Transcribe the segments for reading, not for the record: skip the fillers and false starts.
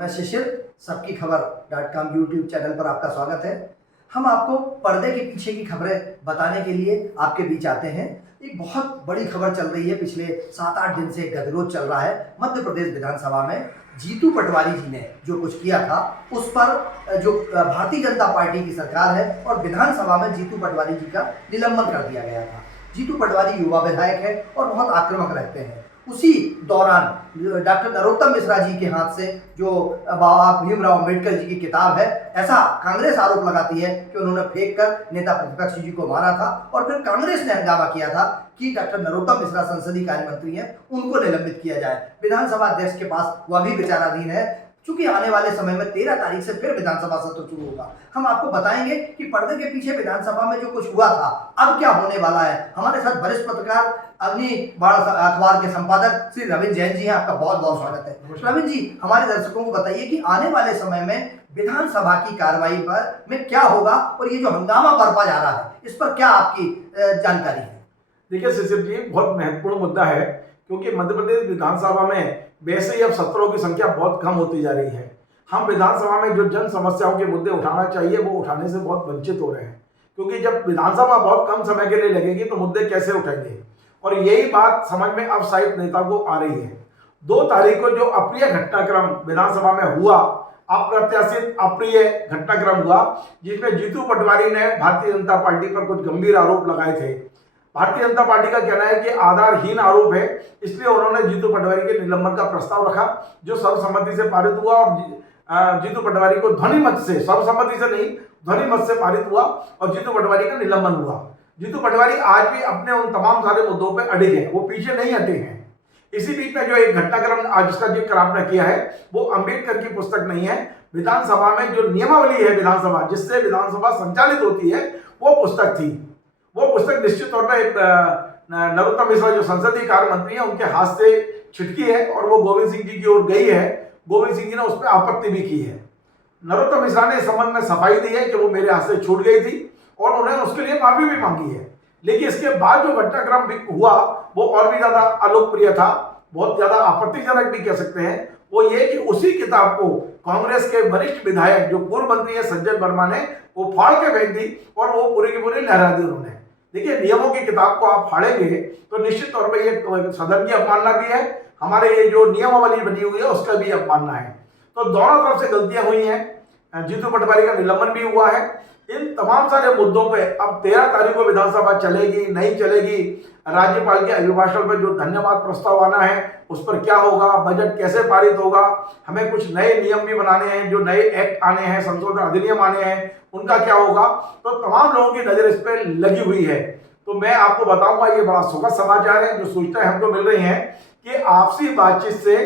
मैं शिशिर सबकी खबर .com YouTube चैनल पर आपका स्वागत है। हम आपको पर्दे के पीछे की खबरें बताने के लिए आपके बीच आते हैं। एक बहुत बड़ी खबर चल रही है, पिछले 7-8 दिन से गतिरोध चल रहा है मध्य प्रदेश विधानसभा में। जीतू पटवारी जी ने जो कुछ किया था उस पर जो भारतीय जनता पार्टी की सरकार है और विधानसभा में जीतू पटवारी जी का निलंबन कर दिया गया था। जीतू पटवारी युवा विधायक है और बहुत आक्रामक रहते हैं। उसी दौरान डॉक्टर नरोत्तम मिश्रा जी के हाथ से जो बाबा भीमराव अम्बेडकर जी की किताब है, ऐसा कांग्रेस आरोप लगाती है कि उन्होंने फेंक कर नेता प्रतिपक्ष जी को मारा था और फिर कांग्रेस ने हंगामा किया था कि डॉक्टर नरोत्तम मिश्रा संसदीय कार्य मंत्री हैं, उनको निलंबित किया जाए। विधानसभा अध्यक्ष के पास वह भी विचाराधीन है। चूंकि आने वाले समय में 13 तारीख से फिर विधानसभा सत्र शुरू होगा, हम आपको बताएंगे कि पर्दे के पीछे विधानसभा में जो कुछ हुआ था अब क्या होने वाला है। हमारे साथ वरिष्ठ पत्रकार अग्नि बाण अखबार के संपादक श्री रविंद्र जैन जी हैं, आपका बहुत बहुत स्वागत है। रविंद्र जी, हमारे दर्शकों को बताइए कि आने वाले समय में विधानसभा की कार्रवाई पर में क्या होगा और ये जो हंगामा बरपा जा रहा है इस पर क्या आपकी जानकारी है। देखिए शिशिर जी, बहुत महत्वपूर्ण मुद्दा है क्योंकि मध्य प्रदेश विधानसभा में वैसे ही अब सत्रों की संख्या बहुत कम होती जा रही है। हम विधानसभा में जो जन समस्याओं के मुद्दे उठाना चाहिए वो उठाने से बहुत वंचित हो रहे हैं, क्योंकि जब विधानसभा बहुत कम समय के लिए लगेगी तो मुद्दे कैसे उठेंगे। और यही बात समझ में अब शायद नेता को आ रही है। 2 तारीख को जो अप्रिय घटनाक्रम विधानसभा में हुआ, अप्रत्याशित अप्रिय घटनाक्रम हुआ, जिसमें जीतू पटवारी ने भारतीय जनता पार्टी पर कुछ गंभीर आरोप लगाए थे। भारतीय जनता पार्टी का कहना है कि आधारहीन आरोप है, इसलिए उन्होंने जीतू पटवारी के निलंबन का प्रस्ताव रखा जो सर्वसम्मति से पारित हुआ और जीतू पटवारी को ध्वनि मत से, सर्वसम्मति से नहीं ध्वनि मत से पारित हुआ और जीतू पटवारी का निलंबन हुआ। जीतू पटवारी आज भी अपने उन तमाम सारे मुद्दों पर अड़े हैं, वो पीछे नहीं हटे हैं। इसी बीच में जो एक घटनाक्रम आज जिसका जिक्र आपने किया है वो अंबेडकर की पुस्तक नहीं है। विधानसभा में जो नियमावली है विधानसभा जिससे विधानसभा संचालित होती है वो पुस्तक थी। वो पुस्तक निश्चित तौर पर नरोत्तम मिश्रा जो संसदीय कार्य मंत्री हैं उनके हाथ से छिटकी है और वो गोविंद सिंह जी की ओर गई है। गोविंद सिंह जी ने उस पर आपत्ति भी की है। नरोत्तम मिश्रा ने इस संबंध में सफाई दी है कि वो मेरे हाथ से छूट गई थी और उन्होंने उसके लिए माफी भी मांगी है। लेकिन इसके बाद जो घटनाक्रम हुआ वो और भी ज्यादा अलोकप्रिय था, बहुत ज्यादा आपत्तिजनक भी कह सकते हैं। वो ये कि उसी किताब को कांग्रेस के वरिष्ठ विधायक जो पूर्व मंत्री है सज्जन वर्मा ने वो फाड़ के फेंक दी और वो पूरी की पूरी लहरा दी उन्होंने। देखिए, नियमों की किताब को आप फाड़ेंगे तो निश्चित तौर पर ये सदन की अवमानना भी है, हमारे ये जो नियमावली बनी हुई है उसका भी अवमानना है। तो दोनों तरफ से गलतियां हुई हैं। जीतू पटवारी का निलंबन भी हुआ है। इन तमाम सारे मुद्दों पे अब 13 तारीख को विधानसभा चलेगी नहीं चलेगी, राज्यपाल के अभिभाषण पर जो धन्यवाद प्रस्ताव आना है उस पर क्या होगा, बजट कैसे पारित होगा, हमें कुछ नए नियम भी बनाने हैं, जो नए एक्ट आने हैं, संशोधन अधिनियम आने हैं, उनका क्या होगा। तो तमाम लोगों की नजर इस पर लगी हुई है। तो मैं आपको बताऊंगा ये बड़ा सुखद समाचार है। जो सूचनाएं हमको मिल रही हैं कि आपसी बातचीत से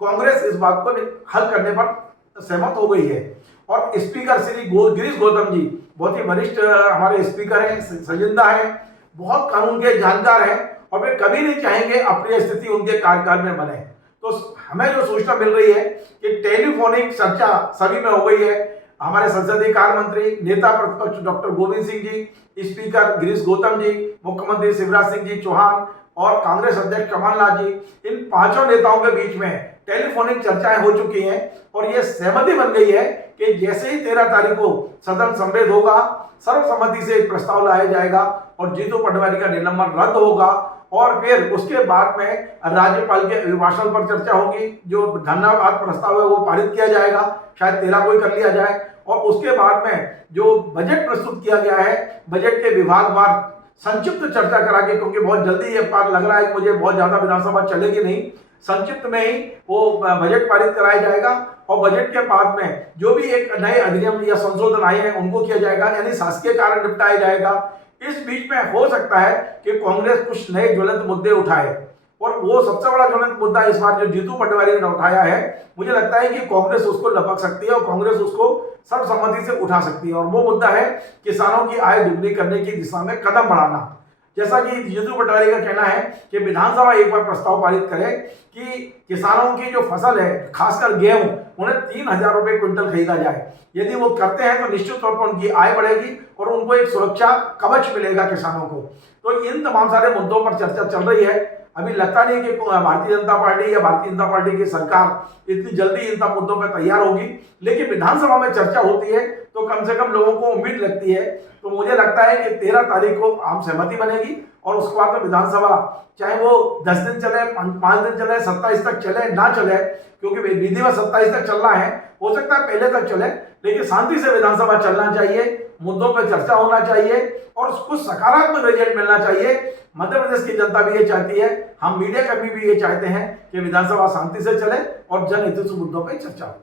कांग्रेस इस बात को हल करने पर सहमत हो गई है और स्पीकर श्री गिरीश गौतम जी बहुत ही वरिष्ठ हमारे स्पीकर हैं, संजिदा हैं, बहुत कानून के जानकार हैं और वे कभी नहीं चाहेंगे अप्रिय स्थिति उनके कार्यकाल में बने। तो हमें जो सूचना मिल रही है कि टेलीफोनिक चर्चा सभी में हो गई है। हमारे संसदीय कार्य मंत्री, नेता प्रतिपक्ष डॉक्टर गोविंद सिंह जी, स्पीकर गिरीश गौतम जी, मुख्यमंत्री शिवराज सिंह जी चौहान और कांग्रेस अध्यक्ष कमलनाथ जी, इन 5 नेताओं के बीच में टेलीफोनिक चर्चाएं हो चुकी हैं और यह सहमति बन गई है कि जैसे ही 13 तारीख को सदन सम्मिलित होगा, सर्वसम्मति से एक प्रस्ताव लाया जाएगा और जीतू पटवारी का निलंबन रद्द होगा और फिर उसके बाद में राज्यपाल के अभिभाषण पर चर्चा होगी। जो धन्यवाद प्रस्ताव है वो पारित किया जाएगा, शायद 13 को ही कर लिया जाए और उसके बाद में जो बजट प्रस्तुत किया गया है, बजट के विभागवार संक्षिप्त चर्चा करा के, क्योंकि बहुत जल्दी ये बात लग रहा है कि मुझे बहुत ज्यादा विधानसभा चलेगी नहीं, संक्षिप्त में ही वो बजट पारित कराया जाएगा और बजट के बाद में जो भी एक नए अधिनियम या संशोधन आए हैं उनको किया जाएगा, यानी शासकीय कार्य निपटाया जाएगा। इस बीच में हो सकता है कि कांग्रेस कुछ नए ज्वलंत मुद्दे उठाए और वो सबसे बड़ा ज्वलंत मुद्दा इस बार जो जीतू पटवारी ने उठाया है, मुझे लगता है कि कांग्रेस उसको लपक सकती है और कांग्रेस उसको सर्वसम्मति से उठा सकती है और वो मुद्दा है किसानों की आय दुगनी करने की दिशा में कदम बढ़ाना। जैसा कि जीतू पटवारी का कहना है कि विधानसभा एक बार प्रस्ताव पारित करे कि किसानों की जो फसल है, खासकर गेहूं, उन्हें 3,000 रुपए क्विंटल खरीदा जाए। यदि वो करते हैं तो निश्चित तौर पर उनकी आय बढ़ेगी और उनको एक सुरक्षा कवच मिलेगा किसानों को। तो इन तमाम सारे मुद्दों पर चर्चा चल रही है। अभी लगता नहीं कि भारतीय जनता पार्टी या भारतीय जनता पार्टी की सरकार इतनी जल्दी इन सब मुद्दों पर तैयार होगी, लेकिन विधानसभा में चर्चा होती है तो कम से कम लोगों को उम्मीद लगती है। तो मुझे लगता है कि 13 तारीख को आम सहमति बनेगी और उसके बाद तो विधानसभा चाहे वो 10 दिन चले, 5 दिन चले, 27 तक चले ना चले, क्योंकि विधिवत 27 तक चलना है, हो सकता है पहले तक चले, लेकिन शांति से विधानसभा चलना चाहिए, मुद्दों पर चर्चा होना चाहिए और कुछ सकारात्मक रिजल्ट मिलना चाहिए। मध्य प्रदेश की जनता भी ये चाहती है, हम मीडिया कर्मी भी ये चाहते हैं कि विधानसभा शांति से चले और जनहित मुद्दों पर चर्चा हो।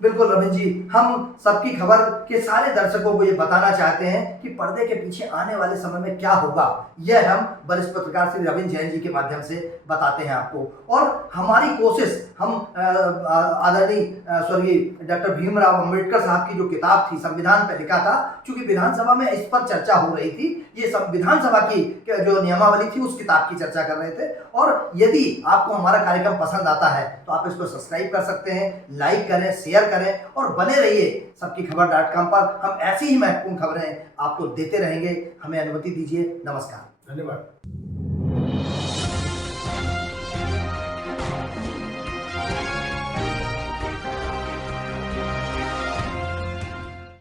बिल्कुल रविंद्र जी, हम सबकी खबर के सारे दर्शकों को ये बताना चाहते हैं कि पर्दे के पीछे आने वाले समय में क्या होगा, यह हम वरिष्ठ पत्रकार श्री रविंद्र जैन जी के माध्यम से बताते हैं आपको। और हमारी कोशिश, हम आदरणीय स्वर्गीय डॉक्टर भीमराव अंबेडकर साहब की जो किताब थी संविधान पर लिखा था, चूंकि विधानसभा में इस पर चर्चा हो रही थी, ये सब विधानसभा की जो नियमावली थी उस किताब की चर्चा कर रहे थे। और यदि आपको हमारा कार्यक्रम पसंद आता है तो आप इसको सब्सक्राइब कर सकते हैं, लाइक करें, शेयर करें और बने रहिए सबकी खबर.com पर। हम ऐसी ही महत्वपूर्ण खबरें आपको देते रहेंगे। हमें अनुमति दीजिए। नमस्कार। धन्यवाद।